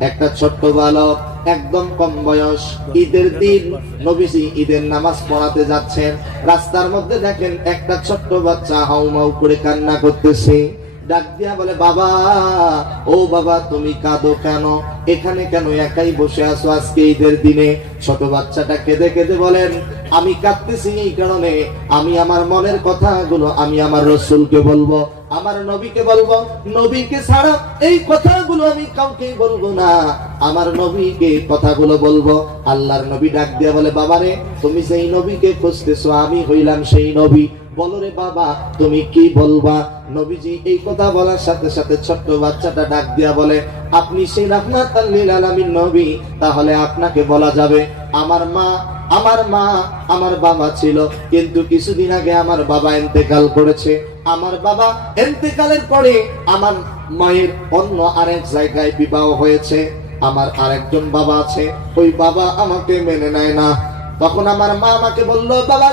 একটা ছোট্ট বালক, একদম কম বয়স। ঈদের দিন নবীজি ঈদের নামাজ পড়াতে যাচ্ছেন। রাস্তার মধ্যে দেখেন একটা ছোট্ট বাচ্চা হাউমাউ করে কান্না করতেছে। ডাক দিয়া বলে, বাবা, ও বাবা, তুমি কাঁদো কেন? এখানে কেন একাই বসে আছো আজকে ঈদের দিনে? ছোট বাচ্চাটা কেঁদে কেঁদে বলেন, আমি কাঁদতেছি এই কারণে। আমি আমার মনের কথাগুলো, আমি আমার রসুলকে বলব। আমার নবীকে বলব, নবীকে ছাড়া এই কথাগুলো আমি কাউকে বলব না। আমার নবীকে কথাগুলো বলব, আল্লাহর নবী ডাক দিয়া বলে, বাবারে, তুমি সেই নবীকে খুঁজতেছো, আমি হইলাম সেই নবী। বলো রে বাবা, তুমি কি বলবা? নবীজি এই কথা বলার সাথে সাথে ছোট্ট বাচ্চাটা ডাক দিয়া বলে, আপনি সেই রাহমাত আল্লিল আলামিন নবী, তাহলে আপনাকে বলা যাবে, আমার মা আমার মা, আমার বাবা ছিল। কিন্তু কিছুদিন আগে আমার বাবা ইন্তেকাল করেছে। আমার বাবা ইন্তেকালের পরে আমার মায়ের অন্য আরেক জায়গায় বিবাহ হয়েছে। আমার আরেকজন বাবা আছে। ওই বাবা আমাকে মেনে নেয় না। তখন আমার মা আমাকে বলল বাবা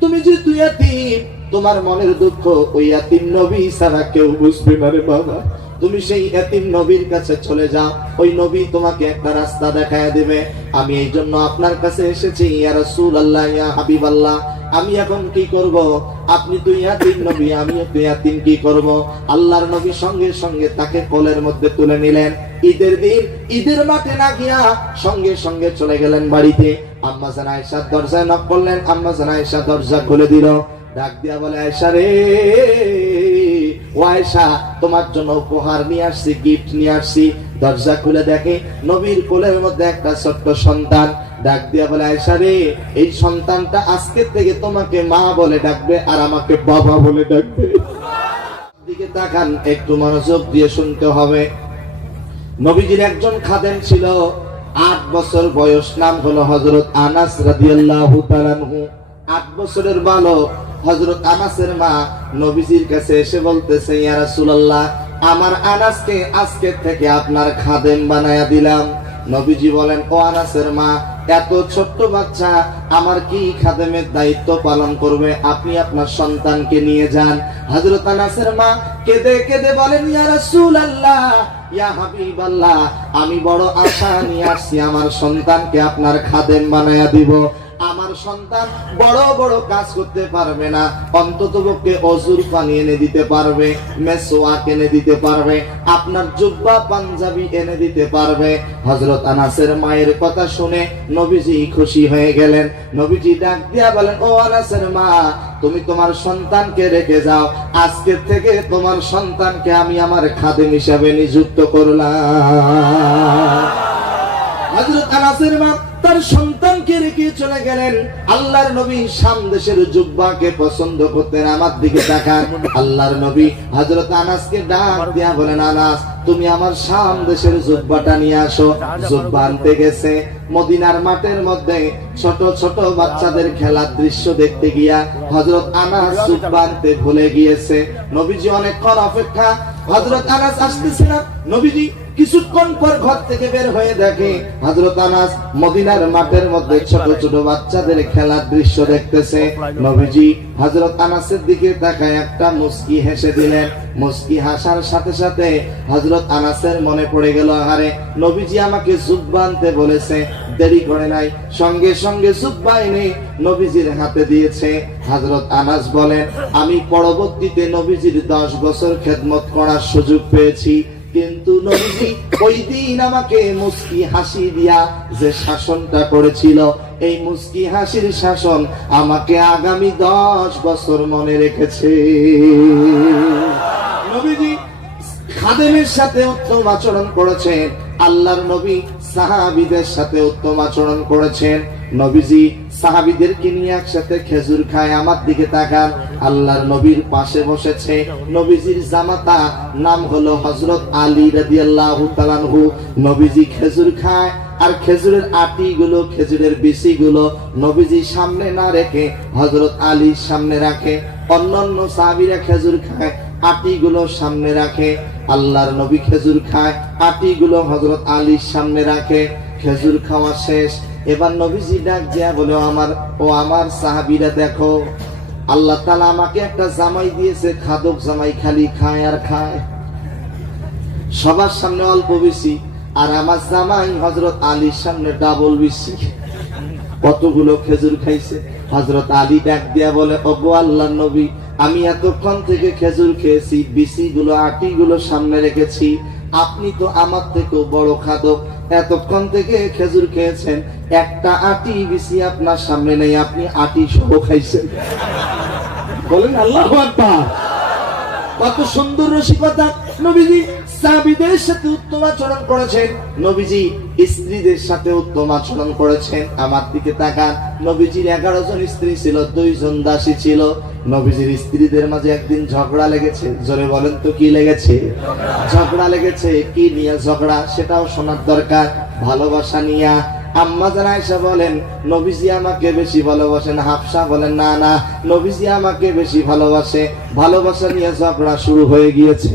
তুমি যে তুই এতিম তোমার মনের দুঃখ ওই এতিম নবী ছাড়া কেউ বুঝবে না রে বাবা। তুমি সেই এতিম নবীর কাছে চলে যাও। ওই নবী তোমাকে একটা রাস্তা দেখায় দেবে। আমি এই জন্য আপনার কাছে এসেছি, ইয়া রাসূল আল্লাহ ইয়া হাবিব আল্লাহ আমি এখন কি করব? আপনি তো ইয়াতিম নবী, আমিও তো ইয়াতিম কি করব? আল্লাহর নবী সঙ্গে সঙ্গে তাকে কোলের মধ্যে তুলে নিলেন। ঈদের দিন, ঈদের মাঠে না গিয়া সঙ্গে সঙ্গে চলে গেলেন বাড়িতে। আম্মা জান আয়েশার দরজায় নক করলেন, আম্মা জান আয়েশা দরজা খুলে দিল। ডাক দিয়া বলে, আয়েশা রে, ও আয়েশা, তোমার জন্য উপহার নিয়ে আসছি গিফট নিয়ে আসছি। দরজা খুলে দেখে নবীর কোলের মধ্যে একটা ছোট্ট সন্তান। ডাক দিয়া বলে, আয়েশা রে, এই সন্তানটা আজকে থেকে তোমাকে মা বলে ডাকবে আর আমাকে বাবা বলে ডাকবে। দিকে তাকান, একটু মনোযোগ দিয়ে শুনতে হবে। নবীজির একজন খাদেম ছিল, আট বছর বয়স, নাম হলো হজরত আনাস রাদিয়াল্লাহু তাআলাহু আট বছরের বালক হজরত আনাসের মা নবীজির কাছে এসে বলতেছে, ইয়া রাসূলুল্লাহ, আমার আনাসকে আজকে থেকে আপনার খাদেম বানায়া দিলাম। নবীজি বলেন, ও আনাসের মা এত ছোট্ট বাচ্চা আমার কি খাদেমের দায়িত্ব পালন করবে? আপনি আপনার সন্তানকে নিয়ে যান। হযরত আনাসের মা কেঁদে কেঁদে বলেন আমি বড় আশা নিয়ে আসছি, আমার সন্তানকে আপনার খাদেম বানায়া দিব। আমার সন্তান বড় বড় কাজ করতে পারবে না। অন্তত পক্ষে অজুর পানি এনে দিতে পারবে মেসোয়াক এনে দিতে পারবে, আপনার জুব্বা পাঞ্জাবি এনে দিতে পারবে। হজরত আনাসের মায়ের কথা শুনে নবীজি খুশি হয়ে গেলেন। নবীজি ডাক দিয়া বলেন, ও আনাসের মা, তুমি তোমার সন্তানকে রেখে যাও। আজকে থেকে তোমার সন্তানকে আমি আমার খাদেম হিসাবে নিযুক্ত করলাম। হযরত আনাসের মা তার সন্তানকে রেখে চলে গেলেন। আল্লাহর নবী শাম দেশের জুব্বাকে পছন্দ করতেন। আমার দিকে তাকান। আল্লাহর নবী হযরত আনাসকে ডাক দিয়া বলেন, আনাস, তুমি আমার শাম দেশের জুব্বাটা নিয়ে আসো। জুব্বা আনতে গেছে। মদিনার মাঠের মধ্যে ছোট ছোট বাচ্চাদের খেলার দৃশ্য দেখতে গিয়া হযরত আনাস জুব্বা আনতে ভুলে গিয়েছে। নবীজি অনেকক্ষণ অপেক্ষা। হযরত আনাস আসতেছে নবীজি কিছুক্ষণ পর ঘর থেকে বের হয়ে দেখে হযরত আনাস মদিনার মাঠের মধ্যে ছোট ছোট বাচ্চাদের খেলার দৃশ্য দেখতেছে। নবীজি হযরত আনাসের দিকে তাকায় একটা মুস্কি হেসে দিলেন। মুস্কি হাসার সাথে সাথে হযরত আনাসের মনে পড়ে গেল আরে নবীজি আমাকে জুব্বা আনতে বলেছে, দেরি করে নাই। সঙ্গে সঙ্গে জুব্বা এনে নবীজির হাতে দিয়েছে। হযরত আনাস বলেন, আমি পরবর্তীতে নবীজির দশ বছর খেদমত করার সুযোগ পেয়েছি। কিন্তু নবীজি ওই দিন আমাকে মুস্কি হাসি দিয়া যে শাসনটা করেছিল, এই মুস্কি হাসির শাসন আমাকে আগামী দশ বছর মনে রেখেছে। নবীজি খাদেমের সাথে উত্তম আচরণ করেছেন, আল্লাহর নবী সাহাবিদের সাথে উত্তম আচরণ করেছেন। নবীজি সাহাবিদেরকে নিয়ে একসাথে খেজুর খায়, আমার দিকে তাকান। আল্লাহর নবীর পাশে বসেছে। নবীজির জামাতা নাম হলো হজরত আলী রাদিয়াল্লাহু তাআলাহু নবীজি খেজুর খায় আর খেজুরের আটি গুলো খেজুরের বিসি গুলো নবীজি সামনে না রেখে হজরত আলীর সামনে রাখে। অন্যান্য সাহাবিরা খেজুর খায় আটি গুলো সামনে রাখে। আল্লাহর নবী খেজুর খায় আটিগুলো হজরত আলীর সামনে রাখে, খেজুর খাওয়া শেষ। এবার নবীজি ডাক দিয়া বলে আমার, ও আমার সাহাবিরা দেখো, আল্লাহ তালা আমাকে একটা জামাই দিয়েছে, খাদক জামাই খালি খায় আর খায়। সবার সামনে অল্প বেশি, আর আমার জামাই হজরত আলীর সামনে ডাবল বেশি। কতগুলো খেজুর খাইছে? হজরত আলী ডাক দিয়া বলে, ওগো আল্লাহ নবী আমি এতক্ষণ থেকে খেজুর খেয়েছি বিসি গুলো আটি গুলো সামনে রেখেছি। আপনি তো আমার থেকেও বড় খাদক। এতক্ষণ থেকে খেজুর খেয়েছেন, একটা আটি বিসি আপনার সামনে নেই, আপনি আটি সব খাইছেন। বলেন আল্লাহ কত সুন্দর রসিকতা, নবীজি। সাহাবীদের সাথে উত্তম আচরণ করেছেন, নবীজি স্ত্রীদের সাথে উত্তম আচরণ করেছেন। আমার দিকে তাকান, নবীজির এগারো জন স্ত্রী ছিল, দুইজন দাসী ছিল। নবীজির স্ত্রীদের মাঝে একদিন ঝগড়া লেগেছে। জোরে বলেন তো কি লেগেছে? ঝগড়া লেগেছে, কি নিয়ে ঝগড়া সেটাও শোনার দরকার, ভালোবাসা নিয়ে। আম্মা জান আয়েশা বলেন, নবীজি আমাকে বেশি ভালোবাসেন। হাফসা বলেন, না না, নবীজি আমাকে বেশি ভালোবাসে। ভালোবাসা নিয়ে ঝগড়া শুরু হয়ে গিয়েছে।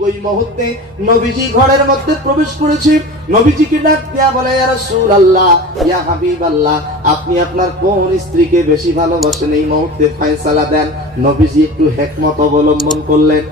ওই মুহূর্তে নবীজি ঘরের মধ্যে প্রবেশ করেছে। নবীজিকে ডাক দেয়া বলে, ইয়া রাসূলুল্লাহ, ইয়া হাবিবাল্লাহ, আপনি আপনার কোন স্ত্রীকে বেশি ভালোবাসেন? এই মুহূর্তে ফয়সালা দেন। নবীজি একটু হিকমত অবলম্বন করলেন।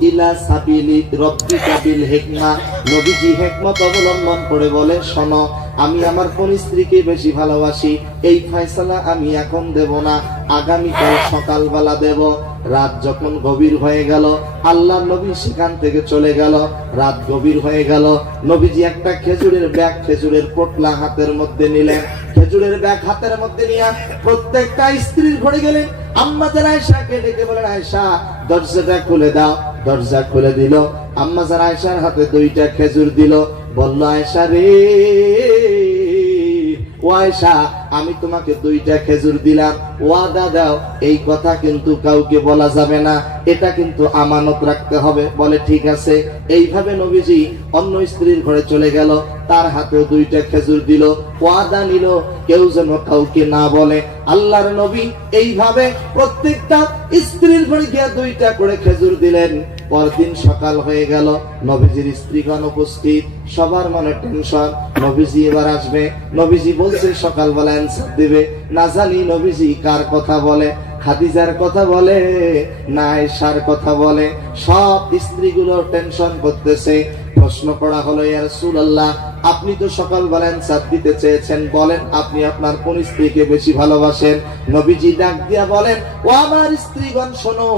ইলা সাবিলি রব্বিকা বিল হিকমা। নবীজি হিকমত অবলম্বন করে বলে শোনো আমি আমার কোন স্ত্রীকে বেশি ভালোবাসি? এই ফয়সালা আমি এখন দেব না। আগামীকাল সকালবেলা দেব। রাত যখন গভীর হয়ে গেল, আল্লাহ নবী সেখান থেকে চলে গেল। রাত গভীর হয়ে গেল। নবীজি একটা খেজুরের ব্যাগ খেজুরের পোটলা হাতের মধ্যে নিলেন। খেজুরের ব্যাগ হাতের মধ্যে নিয়ে প্রত্যেকটা স্ত্রীর ঘরে গেলেন। আম্মা যারা আয়সাকে ডেকে বলেন আয়সা দরজাটা খুলে দাও। দরজা খুলে দিল। আম্মা যারা আয়সার হাতে দুইটা খেজুর দিল। বলল আয়সা রে, ও আয়সা আমি তোমাকে দুইটা খেজুর দিলাম। ওয়াদা দাও, এই কথা কিন্তু কাউকে বলা যাবে না। এটা কিন্তু আমানত রাখতে হবে। বলে, ঠিক আছে। এইভাবে নবীজি অন্য স্ত্রীর ঘরে চলে গেল, তার হাতে দুইটা খেজুর দিল, ওয়াদা নিল, কেউ যেন কাউকে না বলে। আল্লাহর নবী এইভাবে প্রত্যেকটা স্ত্রীর ঘরে গিয়ে দুইটা করে খেজুর দিলেন। পরদিন সকাল হয়ে গেল, নবীজির স্ত্রীগণ উপস্থিত, সবার মনে টেনশন নবীজি এবার আসবে, নবীজি বলছে সকালবেলা অ্যান্সার দিবে। না জানি নবীজি কার কথা বলে, খাদিজার কথা বলে, না আয়েশার কথা বলে, সব স্ত্রীগুলো টেনশন করতেছে। প্রশ্ন করা হলো, ইয়া রাসূলুল্লাহ, আপনি তো সকালবেলা অ্যান্সার দিতে চেয়েছেন, বলেন আপনি আপনার কোন স্ত্রীকে বেশি ভালোবাসেন? নবীজি ডাক দিয়া বলেন, ও আমার স্ত্রীগণ, শোনো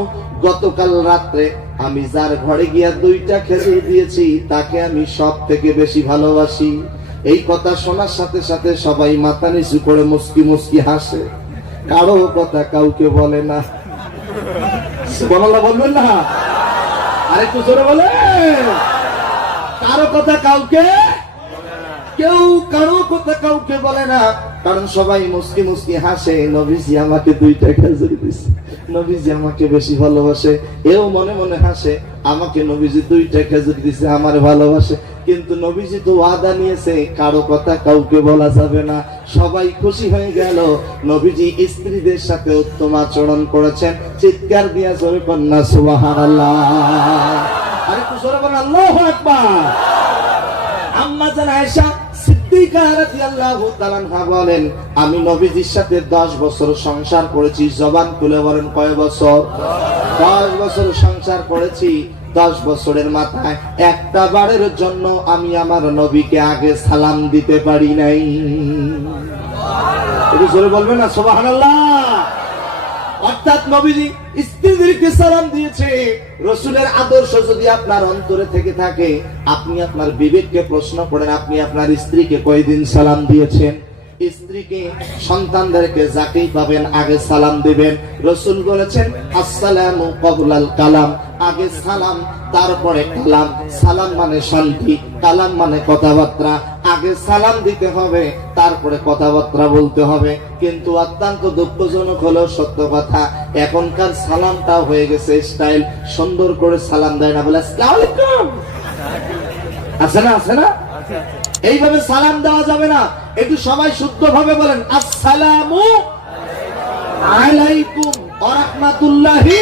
গতকাল রাত্রে আমি যার ঘরে গিয়া দুইটা খেজুর দিয়েছি, তাকে আমি সব থেকে বেশি ভালোবাসি। এই কথা শোনার সাথে সাথে সবাই মাথা নিচু করে মুস্কি মুস্কি হাসে। কারও কথা কাউকে বলে না। বলা বলবেন না? আরেকটু জোরে বলে কারও কথা কাউকে কেউ কারও কথা কাউকে বলে না। কারণ সবাই মুসকি মুসকি হাসে, নবীজি আমাকে দুইটা খেজুর দিছে। নবীজি আমাকে বেশি ভালোবাসে, এও মনে মনে হাসে, আমাকে নবীজি দুইটা খেজুর দিছে, আমার ভালোবাসে। কিন্তু নবীজি তো ওয়াদা নিয়েছে, কারও কথা কাউকে বলা যাবে না। সবাই খুশি হয়ে গেল, নবীজি স্ত্রীদের সাথে উত্তম আচরণ করেছেন। চিৎকার দিয়া জোরে কন্যা, সুবহানাল্লাহ। আরেকটু জোরে বলেন, আল্লাহু আকবার। আম্মা জান আয়েশা বলেন, আমি নবীজির সাথে 10 বছর সংসার করেছি, জবান তুলে বলেন কয় বছর? 10 বছর সংসার করেছি 10 বছরের মাথায় একটা বারের জন্য আমি আমার নবীকে আগে সালাম দিতে পারি নাই। বলবে না? সুবহানাল্লাহ! অর্থাৎ নবীজি স্ত্রীদেরকে সালাম দিয়েছে, রসুলের আদর্শ যদি আপনার অন্তরে থেকে থাকে, আপনি আপনার বিবেককে প্রশ্ন করেন, আপনি আপনার স্ত্রীকে কয়দিন সালাম দিয়েছেন? স্ত্রীকে, সন্তানদেরকে যাকেই পাবেন, আগে সালাম দিবেন। রসুল বলেছেন, আসসালামু কবলাল কালাম। আগে সালাম, তারপরে কালাম। সালাম মানে শান্তি, কালাম মানে কথাবার্তা। আগে সালাম দিতে হবে তারপরে কথাবার্তা বলতে হবে। কিন্তু অত্যন্ত দুঃখজনক হলেও সত্য কথা এখনকার সালামটা হয়ে গেছে স্টাইল সুন্দর করে সালাম দেয় না বলে আসসালামু আছে না আছে না? এইভাবে সালাম দেওয়া যাবে না। একটু সবাই শুদ্ধ ভাবে বলেন আসসালামু আলাইকুম ওয়া রাহমাতুল্লাহি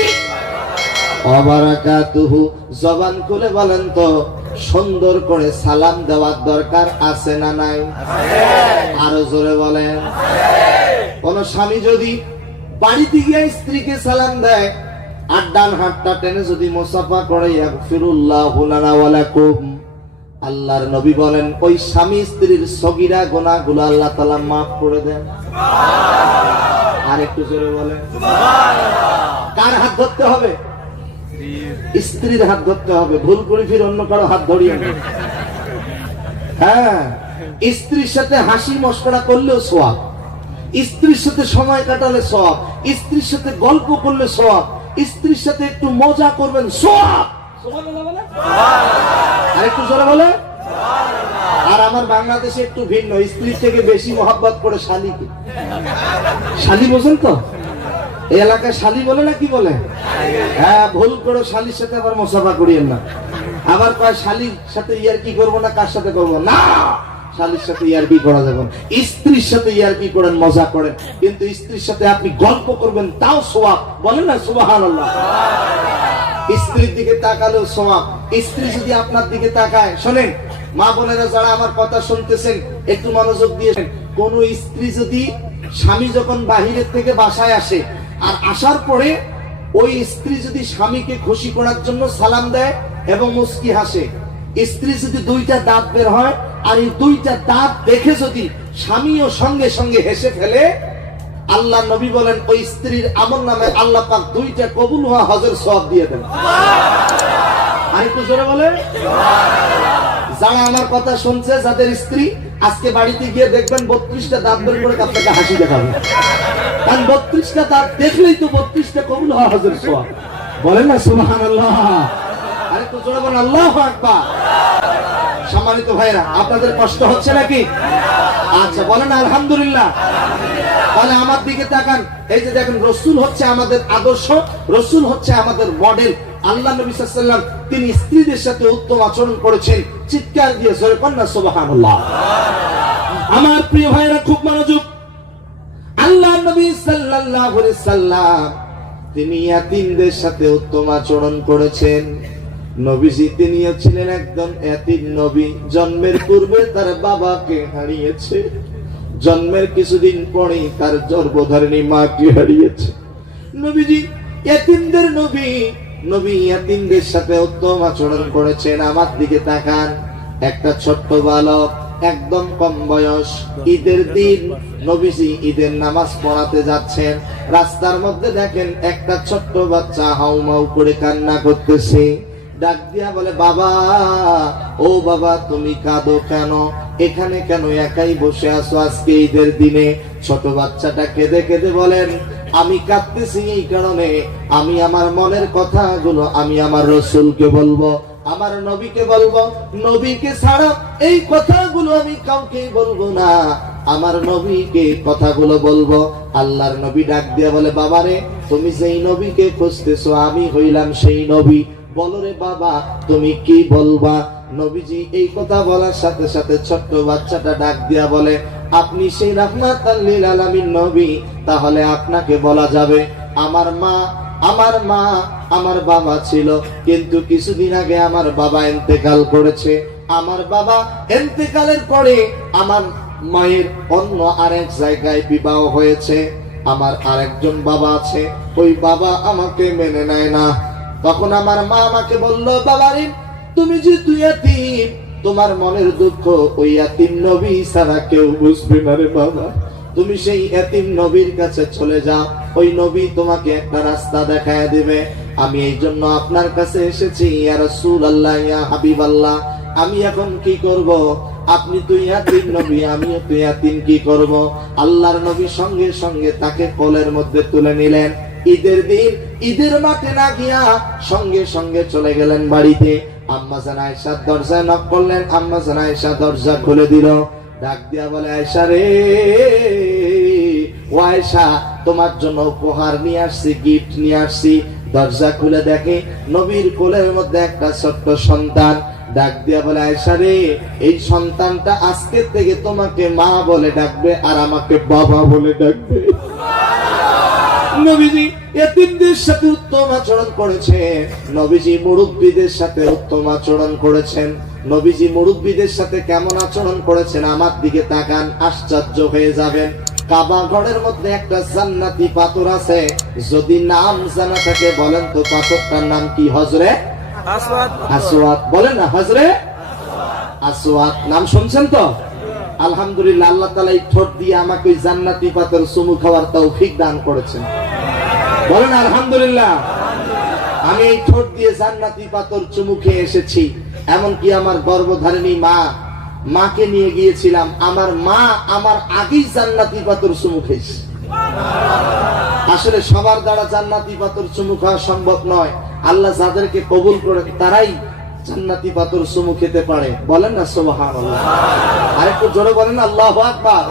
ওয়া বারাকাতুহু। জবান খুলে বলেন তো সুন্দর করে সালাম দেওয়ার দরকার আছে না নাই? আরও জোরে বলেন। কোন স্বামী যদি বাড়িতে গিয়ে স্ত্রীকে সালাম দেয়, আর ডান হাতটা টেনে যদি মোসাফা করে আল্লাহর নবী বলেন, ওই স্বামী স্ত্রীর সগিরা গোনা গুলো আল্লাহ তালা মাফ করে দেন। আর একটু জোরে বলেন। কার হাত ধরতে হবে? স্ত্রীর হাত ধরতে হবে, ভুল করে ফির অন্য কারও হাত ধরিয়ে। হ্যাঁ স্ত্রীর সাথে হাসি মস্করা করলেও সোয়াব স্ত্রীর সাথে সময় কাটালে সোয়াব স্ত্রীর সাথে গল্প করলে সোয়াব স্ত্রীর সাথে একটু মজা করবেন সোয়াব আর একটু জোরে বলে? আর আমার বাংলাদেশে একটু ভিন্ন, স্ত্রীর থেকে বেশি মহাব্বত করে শালিকে। শালি বোঝেন তো? এই এলাকায় শালি বলে না কি বলে? হ্যাঁ ভুল করে শালির সাথে আবার করিয়েন না। আবার কয়, শালির সাথে ইয়ার কি করব না, কার সাথে করব? না! শালির সাথে করা যাবে? স্ত্রীর সাথে করেন, মজা করেন? কিন্তু স্ত্রীর সাথে আপনি গল্প করবেন, তাও সোয়াব। বলেন না সুবাহান স্ত্রীর দিকে তাকালেও সোয়াব। স্ত্রী যদি আপনার দিকে তাকায়, শোনেন, মা বোনেরা যারা আমার কথা শুনতেছেন, একটু মনোযোগ দিয়েছেন কোন স্ত্রী যদি স্বামী যখন বাহিরের থেকে বাসায় আসে আর আসার পরে ওই স্ত্রী যদি স্বামীকে খুশি করার জন্য সালাম দেয় এবং মুস্কি হাসে স্ত্রী যদি দুইটা দাঁত বের হয় আর এই দুইটা দাঁত দেখে যদি স্বামীও সঙ্গে সঙ্গে হেসে ফেলে আল্লাহ নবী বলেন ওই স্ত্রীর আমল নামে আল্লাহ পাক দুইটা কবুল হওয়া হজর সব দিয়ে দেন। আরেকটু জোরে বলে যারা আমার কথা শুনছে, যাদের স্ত্রী আজকে বাড়িতে গিয়ে দেখবেন বত্রিশটা দাঁত বের করে আপনাকে হাসি দেখাবে। কারণ বত্রিশটা দাঁত দেখলেই তো বত্রিশটা কবুল হওয়া হজর সব বলেন না সুবহান আল্লাহ আরেকটু জোরে বলেন, আল্লাহ আকবার। সম্মানিত ভাইরা আপনাদের কষ্ট হচ্ছে নাকি? আচ্ছা বলেন, আলহামদুলিল্লাহ। তাহলে আমার দিকে তাকান। এই যে দেখেন, রসুল হচ্ছে আমাদের আদর্শ, রসুল হচ্ছে আমাদের মডেল আল্লাহ নবী সাল্লাম তিনি স্ত্রীদের সাথে উত্তম আচরণ করেছেন। চিৎকার দিয়ে জোরে কন্যা, সুবহানাল্লাহ। আমার প্রিয় ভাইরা খুব মনোযোগ। আল্লাহ নবী সাল্লাল্লাহু আলাইহি সাল্লাম তিনি ইয়াতিমদের সাথে উত্তম আচরণ করেছেন। নবীজি তিনিও ছিলেন একদম এতিম নবী। জন্মের পূর্বে তার বাবাকে হারিয়েছে। জন্মের কিছুদিন পরেই তার গর্ভধারিণী মাকে হারিয়েছে। নবীজি এতিমদের নবী নবী এতিমদের সাথে উত্তম আচরণ করেছেন। আমার দিকে তাকান, একটা ছোট্ট বালক, একদম কম বয়স। ঈদের দিন নবীজি ঈদের নামাজ পড়াতে যাচ্ছেন। রাস্তার মধ্যে দেখেন একটা ছোট্ট বাচ্চা হাউমাউ করে কান্না করতেছে। ডাক দিয়া বলে, বাবা, ও বাবা, তুমি কাঁদো কেন? এখানে কেন একাই বসে আছো আজকে ঈদের দিনে? ছোট বাচ্চাটা কেঁদে কেঁদে বলেন আমি কাঁদতেছি এই কারণে আমি আমার মনের কথাগুলো আমি আমার রসুলকে বলব, আমার নবীকে বলব। নবীকে ছাড়া এই কথাগুলো আমি কাউকে বলব না। আমার নবীকে কথাগুলো বলব। আল্লাহর নবী ডাক দিয়া বলে, বাবারে, তুমি যেই নবীকে খুঁজতেছো, আমি হইলাম সেই নবী। বলো রে বাবা, তুমি কি বলবা? নবীজি এই কথা বলার সাথে সাথে ছোট্ট বাচ্চাটা ডাক দিয়া বলে আপনি সেই রাহমাত আল্লিল আলামিন নবী, তাহলে আপনাকে বলা যাবে, আমার মা আমার মা, আমার বাবা ছিল, কিন্তু কিছুদিন আগে আমার বাবা ইন্তেকাল করেছে। আমার বাবা ইন্তেকালের পরে আমার মায়ের অন্য আরেক জায়গায় বিবাহ হয়েছে, আমার আরেকজন বাবা আছে, ওই বাবা আমাকে মেনে নেয় না। তখন আমার মা আমাকে বলল, বাবারে, তুমি যে তুই তোমার মনের দুঃখ ওই এতিম নবী ছাড়া কেউ বুঝবে না রে বাবা। তুমি সেই এতিম নবীর কাছে চলে যাও। ওই নবী তোমাকে একটা রাস্তা দেখায় দিবে। আমি এই জন্য আপনার কাছে এসেছি, ইয়া রাসূল আল্লাহ ইয়া হাবিব আল্লাহ আমি এখন কি করব? আপনি তুই ইয়াতিম নবী, আমিও তুই ইয়াতিম, কি করব? আল্লাহর নবী সঙ্গে সঙ্গে তাকে কোলের মধ্যে তুলে নিলেন। ঈদের দিন, ঈদের মাঠে না গিয়া সঙ্গে সঙ্গে চলে গেলেন বাড়িতে। আম্মা জান নক করলেন আম্মা জান দরজা খুলে দিল। ডাক দিয়া বলে, আয়েশা রে, ও আয়েশা, তোমার জন্য উপহার নিয়ে আসছি গিফট নিয়ে আসছি। দরজা খুলে দেখে নবীর কোলের মধ্যে একটা ছোট্ট সন্তান। ডাক দিয়া বলে আয়সা রে, এই সন্তানটা আজকে থেকে তোমাকে মা বলে ডাকবে আর আমাকে বাবা বলে ডাকবে। নবীজি এতিমদের সাথে উত্তম আচরণ করেছেন। নবীজি মুরব্বীদের সাথে উত্তম আচরণ করেছেন। নবীজি মুরব্বীদের সাথে কেমন আচরণ করেছেন আমার দিকে তাকান আশ্চর্য হয়ে যাবেন। কাবা ঘরের মধ্যে একটা জান্নাতি পাথর আছে। যদি নাম জানা থাকে বলেন তো পাথরটার নাম কি হজরে আসওয়াদ। আসওয়াত বলেন না হজরে আসওয়াদ। নাম শুনছেন তো? আলহামদুলিল্লাহ আল্লাহ তাআলা এই ঠোঁট দিয়ে আমাকে ওই জান্নাতি পাথর চুমু খাওয়ার তৌফিক দান করেছেন। বলেন, আলহামদুলিল্লাহ। আমি এই ঠোঁট দিয়ে জান্নাতি পাথর চুমু খেয়ে এসেছি, এমনকি আমার গর্ভধারিণী মা, মাকে নিয়ে গিয়েছিলাম। আমার মা আমার আগেই জান্নাতি পাথর চুমু খেয়েছে। আসলে সবার দ্বারা জান্নাতি পাথর চুমু খাওয়া সম্ভব নয়। আল্লাহ যাদেরকে কবুল করেন তারাই জান্নাতি পাথর চুমু খেতে পারে। বলেন না, সুবহানাল্লাহ। আরেকটু জোরে বলেন, আল্লাহু আকবার।